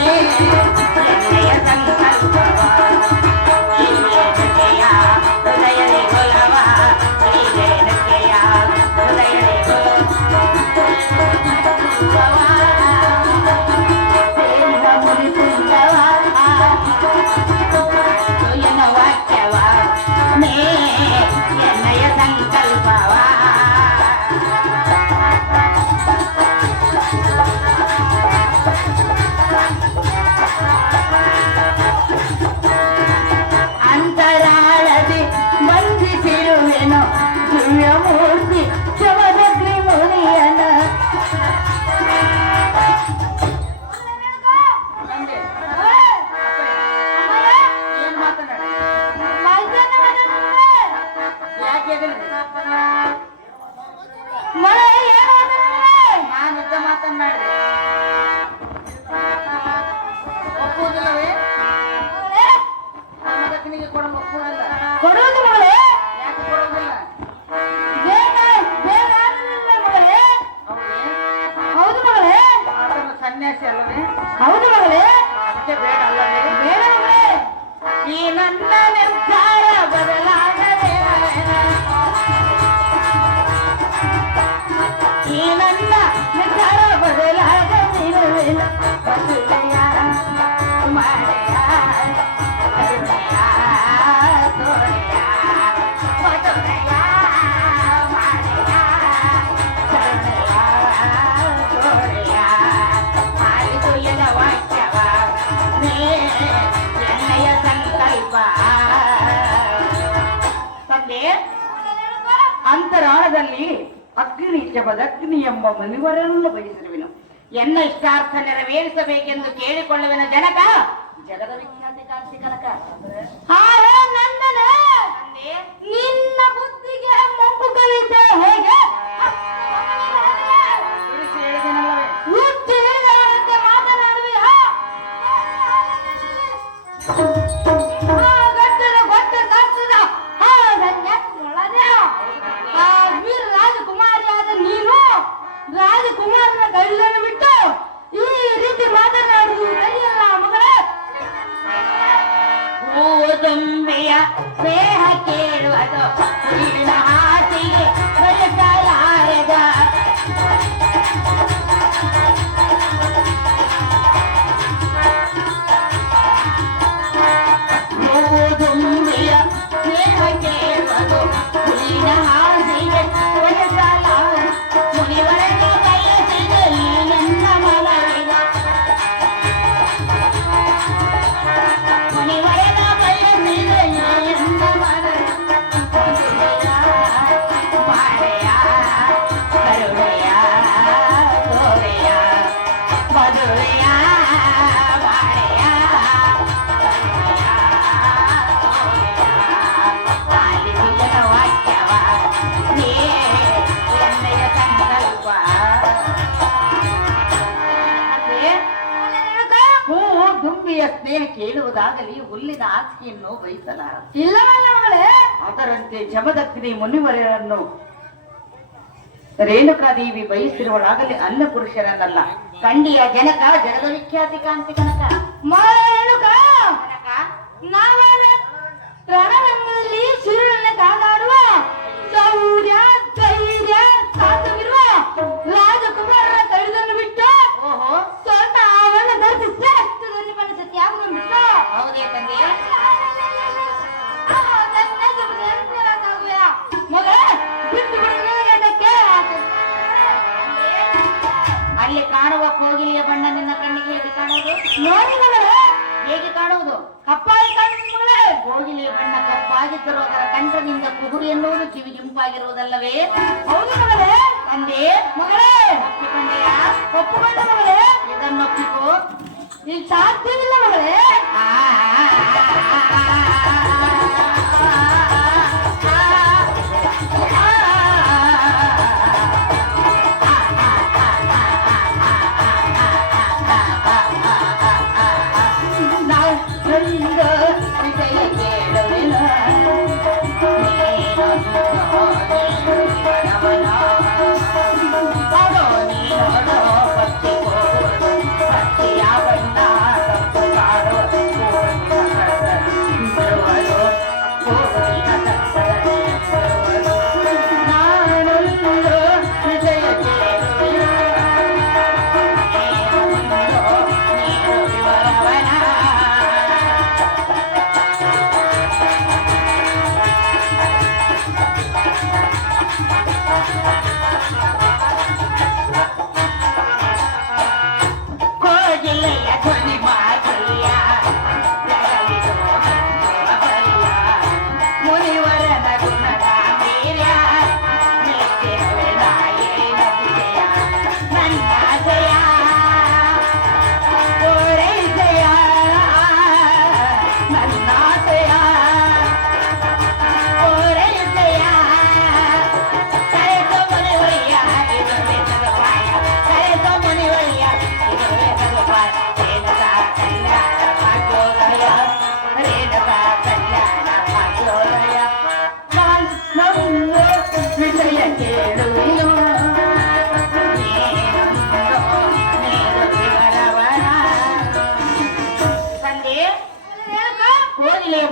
Música ಅಂತರಾಳದಲ್ಲಿ ಅಗ್ನಿ ಜಪದಗ್ನಿ ಎಂಬ ಮನಿವರನ್ನು ಬಯಸಿರುವೆನು. ಎನ್ನ ಇಷ್ಟಾರ್ಥ ನೆರವೇರಿಸಬೇಕೆಂದು ಕೇಳಿಕೊಳ್ಳುವೆನ ಜನಕ? ಜಗದ ವಿಖ್ಯಾತಿ ಕಾಂತಿ ಕನಕ. ನಿನ್ನ ಬುದ್ಧಿಗೆ ಹೇಗೆ? ರಾಜಕುಮಾರನ ಹೇಳಿದೆನಲ್ಲವೇ ಸ್ನೇಹ ಕೇಳುವುದು ಹಾಸಿಗೆ ದುಂಬಿಯ ಸ್ನೇಹ ಕೇಳುವುದಾಗಲಿ ಹುಲ್ಲಿನ ಆಸ್ತಿಯನ್ನು ಬಯಸಲಾರ ಇಲ್ಲವಲ್ಲವಳೆ ಅದರಂತೆ ಜಮದಗ್ನಿ ಮುನಿವರರನ್ನು ರೇಣುಕಾದೇವಿ ಬಯಸಿರುವಳಾಗಲಿ ಅನ್ನ ಪುರುಷರನ್ನಲ್ಲ. ಕಂಡಿಯ ಜನಕ ಜಗದ ವಿಖ್ಯಾತಿ ಕಾಂತಿ ಕನಕ. ರೇಣುಕ ಕಾಣುವ ಕೋಗಿಲೆಯ ಬಣ್ಣ ನಿನ್ನ ಕಣ್ಣಿಗೆ ಹೇಗೆ ಕಾಣುವುದು? ನೋಡಿ ಮಗಳೇ, ಹೇಗೆ ಕಾಣುವುದು? ಕಪ್ಪಾಗಿ ಕಣ್ಣು ಮಗಳೇ. ಕೋಗಿಲೆಯ ಬಣ್ಣ ಕಪ್ಪಾಗಿದ್ದರೂ ಅದರ ಕಂಠದಿಂದ ಕುಗುರು ಎನ್ನುವುದು ಕಿವಿ ಕೆಂಪಾಗಿರುವುದಲ್ಲವೇ? ಹೌದು ಮಗಳೇ, ತಂದೆ, ಮಗಳೇ. ಒಪ್ಪಿಕೊಂಡೆಯ? ಒಪ್ಪುಕೊಂಡ ಮಗಳೇ. ಇದನ್ನು ಒಪ್ಪಿಕೋ. ಇಲ್ಲಿ ಸಾಧ್ಯವಿಲ್ಲ ಮಗಳೇ. ಆ.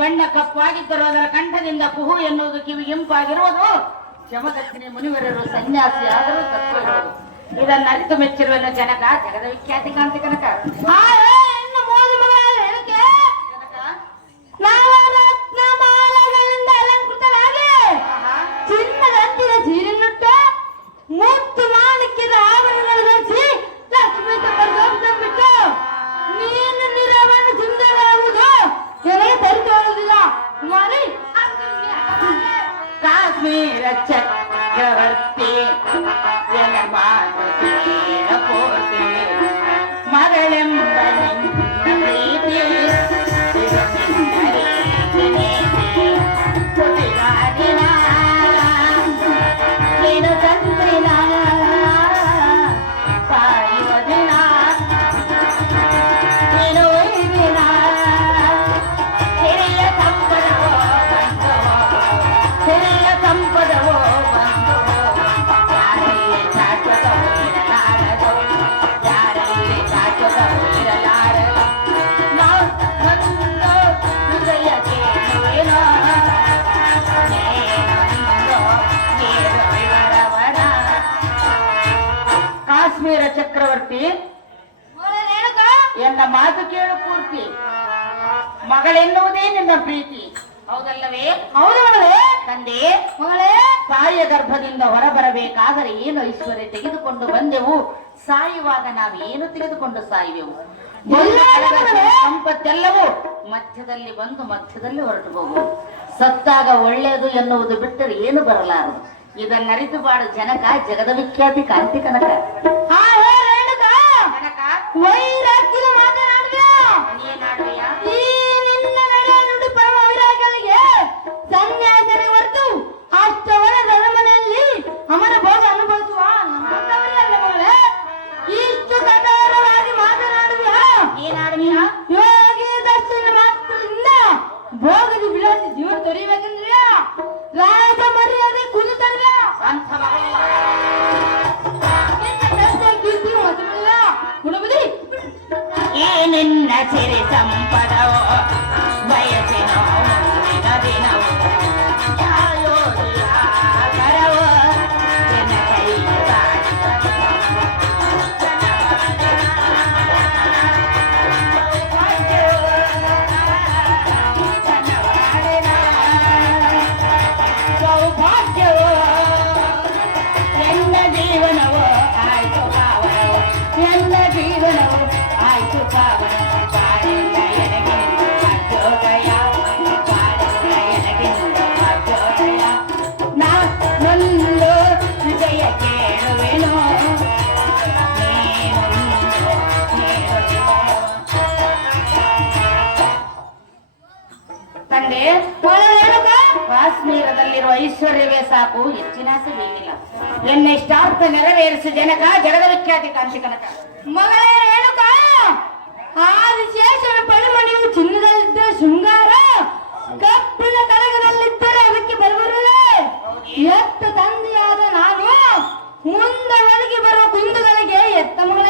ಬಣ್ಣ ಕಪ್ಪಾಗಿದ್ದರು ಅದರ ಕಂಠದಿಂದ ಕುಹು ಎನ್ನುವುದು ಕಿವಿ ಇಂಪಾಗಿರುವುದು. ಶಮಕತ್ತಿನಿ ಮುನಿವರರು ಸನ್ಯಾಸಿ ಆದರೂ ತತ್ವ ಇದನ್ನ ಅರಿತು ಮೆಚ್ಚಿರುವ ಜನಕ ಜಗದ ವಿಖ್ಯಾತಿ ಕಾಂತಿ ಕನಕ Thank you. ಕಾಶ್ಮೀರ ಚಕ್ರವರ್ತಿ. ಎನ್ನ ಮಾತು ಕೇಳು ಪೂರ್ತಿ. ಮಗಳೆನ್ನುವುದೇ ನಿನ್ನ ಪ್ರೀತಿ. ಹೌದಲ್ಲವೇ? ಹೌದು ಮಗಳೇ. ತಂದೆ? ಮಗಳೇ. ತಾಯಿಯ ಗರ್ಭದಿಂದ ಹೊರಬರಬೇಕಾದರೆ ಏನು ಐಶ್ವರ್ಯ ತೆಗೆದುಕೊಂಡು ಬಂದೆವು? ಸಾಯುವಾಗ ನಾವು ಏನು ತೆಗೆದುಕೊಂಡು ಸಾಯುವೆವು? ಸಂಪತ್ತೆಲ್ಲವೂ ಮಧ್ಯದಲ್ಲಿ ಬಂದು ಮಧ್ಯದಲ್ಲಿ ಹೊರಟು ಹೋಗುವುದು ಸತ್ತಾಗ ಒಳ್ಳೆಯದು ಎನ್ನುವುದು ಬಿಟ್ಟರೆ ಏನು ಬರಲಾರದು? ಇದನ್ನರಿತು ಬಾಡು ಜನಕ ಜಗದ ವಿಖ್ಯಾತಿ ಕಾಂತಿ ಕನಕ ವೈರ I took up and I tried ಕಾಶ್ಮೀರದಲ್ಲಿರುವ ಐಶ್ವರ್ಯವೇ ಸಾಕು, ಹೆಚ್ಚಿನ ಆಸೆ ಬೇಕಿಲ್ಲ ನನ್ನ ಇಷ್ಟಾರ್ಥ ನೆರವೇರಿಸಿ ಜನಕ ಜಗದ ವಿಖ್ಯಾತಿ ಕಾಂತಿ ಕನಕ. ಮಗಳೇ ಏನು ಆದಿಶೇಷನ ಪಡುಮಣಿಯು ಚಿನ್ನದಲ್ಲಿದ್ದ ಶೃಂಗಾರ. ಕಬ್ಬಿನ ಕಡಗದಲ್ಲಿದ್ದರೆ ಅದಕ್ಕೆ ಬರುವರೇ. ಎತ್ತ ತಂದೆಯಾದ ನಾನು. ಮುಂದೆ ಒದಗಿ ಬರುವ ಕುಂದುಗಳಿಗೆ ಎತ್ತ ಮಗಳ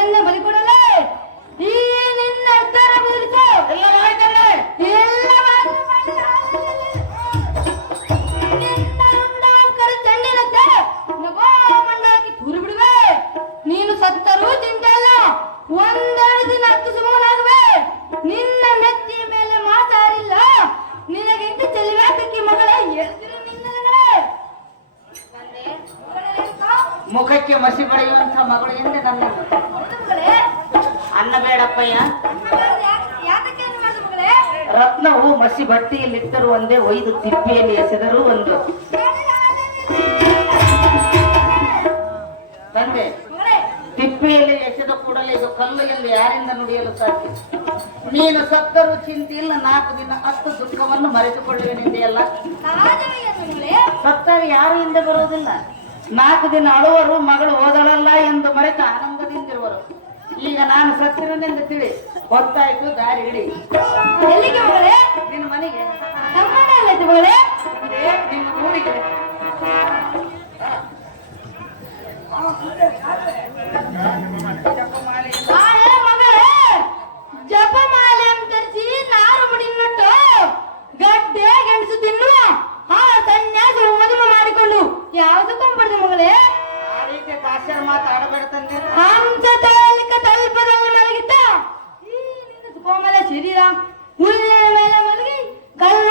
ಮುಖಕ್ಕೆ ಮಸಿ ಪಡೆಯುವಂತ ಮಗಳು ಎಂದೇ ನನ್ನ ಅನ್ನ ಬೇಡಪ್ಪಯ್ಯ. ರತ್ನವು ಮಸಿ ಬಟ್ಟೆಯಲ್ಲಿಟ್ಟರು ಒಂದೇ ಒಯ್ದು ತಿಪ್ಪಿಯಲ್ಲಿ ಎಸೆದರು ಒಂದು. ತಂದೆ ತಿಪ್ಪಿಯಲ್ಲಿ ಎಸೆದ ಕೂಡಲೇ ಇದು ಕಲ್ಲಲ್ಲಿ ಯಾರಿಂದ ನುಡಿಯಲು ಸಾಧ್ಯ? ನೀನು ಸತ್ತರೂ ಇಲ್ಲ ನಾಲ್ಕು ದಿನ ಅಷ್ಟು ದುಃಖವನ್ನು ಮರೆತುಕೊಳ್ಳುವೆನಿದೆಯಲ್ಲ ಸತ್ತಾಗ ಯಾರು ಹಿಂದೆ ಬರೋದಿಲ್ಲ ನಾಲ್ಕು ದಿನ ಅಳುವರು ಮಗಳು ಓದಳಲ್ಲ ಎಂದು ಮರೆತು ಆನಂದದಿಂದಿರುವರು. ಈಗ ನಾನು ಸತ್ತಿರನೆಂದು ತಿಳಿ ಗೊತ್ತಾಯ್ತು ದಾರಿ ಹಿಡಿ. ಎಲ್ಲಿಗೆ ಮಗಳೇ ನಿನ್ನ ಮನೆಗೆ. ನಮ್ಮನೆ ಎಲ್ಲೈತೆ ಮಗಳೇ ಆ ಊರಿಗೆ. ಆ விதிராம் முழுநேர மேல மருகி கருணை